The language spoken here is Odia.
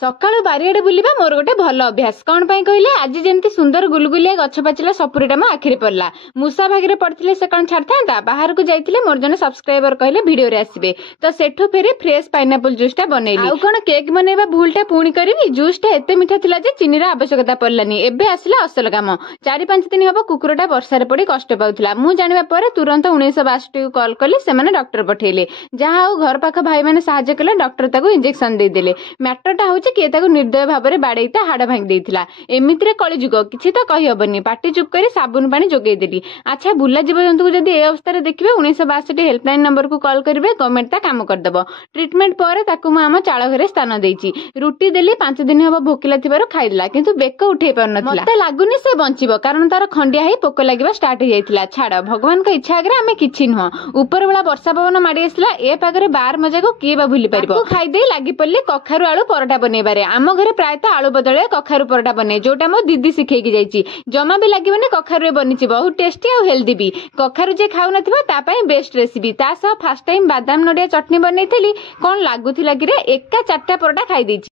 ସକାଳୁ ବାରିଆଡେ ବୁଲିବା ମୋର ଗୋଟେ ଭଲ ଅଭ୍ୟାସ। କଣ ପାଇଁ କହିଲେ, ଆଜି ଯେମିତି ସୁନ୍ଦର ଗୁଲଗୁଲିଆ ଗଛ ପାଚିଲା ସପୁରୀଟା ମୋ ଆଖିରେ ପଡିଲା। ମୂଷା ଭାଗରେ ପଡିଥିଲେ ସେ କଣ ଛାଡିଥାନ୍ତା। ବାହାରକୁ ଯାଇଥିଲେ ମୋର ଜଣେ ସବସ୍କ୍ରାଇବର କହିଲେ ଭିଡିଓରେ ଆସିବେ, ତ ସେଠୁ ଫେରି ଫ୍ରେଶ ପାଇନାପଲ ଜୁସ୍ ଟା ବନେଇଲି। ଆଉ କଣ କେକ୍ ବନେଇବା ଭୁଲଟା ପୁଣି କରିବି। ଜୁସ୍ ଟା ଏତେ ମିଠା ଥିଲା ଯେ ଚିନିର ଆବଶ୍ୟକତା ପଡିଲାନି। ଏବେ ଆସିଲା ଅସଲ କାମ। 4-5 ଦିନ ହବ କୁକୁରଟା ବର୍ଷାରେ ପଡି କଷ୍ଟ ପାଉଥିଲା। ମୁଁ ଜାଣିବା ପରେ ତୁରନ୍ତ 1962 କୁ କଲ୍ କଲି, ସେମାନେ ଡକ୍ଟର ପଠେଇଲେ। ଯାହା ହଉ ଘର ପାଖ ଭାଇମାନେ ସାହାଯ୍ୟ କଲେ, ଡକ୍ଟର ତାକୁ ଇଞ୍ଜେକ୍ସନ ଦେଇଦେଲେ। ମ୍ୟାଟରଟା ହଉଛି କିଏ ତାକୁ ନିର୍ଦ୍ଦୟ ଭାବରେ ବାଡେଇ ତା ହାଡ ଭାଙ୍ଗି ଦେଇଥିଲା। ଏମିତିରେ କଳିଯୁଗ, କିଛି ତ କହିହବନି। ପାଟି ଚୁପ୍ କରି ସାବୁନ ପାଣି ଯୋଗେଇଦେଲି। ଆଚ୍ଛା, ବୁଲା ଜୀବଜନ୍ତୁକୁ ଯଦି ଏ ଅବସ୍ଥାରେ ଦେଖିବେ 1962 ହେଲ୍ପଲାଇନ ନମ୍ବରକୁ କଲ୍ କରିବେ, ଗଭର୍ଣ୍ଣମେଣ୍ଟ ତା କାମ କରିଦବ। ଟ୍ରିଟମେଣ୍ଟ ପରେ ତାକୁ ମୁଁ ଆମ ଚାଳ ଘରେ ସ୍ଥାନ ଦେଇଛି। ରୁଟି ଦେଲି, 5 ଦିନ ହବ ଭୋକିଲା ଥିବାରୁ ଖାଇଦେଲା, କିନ୍ତୁ ବେକ ଉଠେଇ ପାରୁନଥିଲା। ମତେ ଲାଗୁନି ସେ ବଞ୍ଚିବ, କାରଣ ତାର ଖଣ୍ଡିଆ ହେଇ ପୋକ ଲାଗିବା ଷ୍ଟାର୍ଟ ହେଇଯାଇଥିଲା। ଛାଡ, ଭଗବାନଙ୍କ ଇଚ୍ଛା ଆଗରେ ଆମେ କିଛି ନୁହଁ। ଉପର ବେଳା ବର୍ଷା ପବନ ମାଡି ଆସିଲା। ଏ ପାଗରେ ବାର ମଜାକୁ କିଏ ବା ଭୁଲି ପାରିବ। ଖାଇଦେଇ ଲାଗି ପଡିଲି କଖାରୁ ଆଳୁ ପରଟା ବନେଇବାରେ। ଆମ ଘରେ ପ୍ରାୟତଃ ଆଳୁ ବଦଳରେ କଖାରୁ ପରଟା ବନେ, ଯୋଉଟା ମୋ ଦିଦି ଶିଖେଇକି ଯାଇଛି। ଜମା ବି ଲାଗିବନି କଖାରୁରେ ବନିଛି, ବହୁତ ଟେଷ୍ଟି ଆଉ ହେଲ୍ଦି ବି। କଖାରୁ ଯିଏ ଖାଉନଥିବ ତା ପାଇଁ ବେଷ୍ଟ ରେସିପି। ତା ସହ ଫାଷ୍ଟ ଟାଇମ ବାଦାମ ନଡିଆ ଚଟଣି ବନେଇଥିଲି। କଣ ଲାଗୁଥିଲା କିରେ, ଏକା 4ଟା ପରଟା ଖାଇ ଦେଇଛି।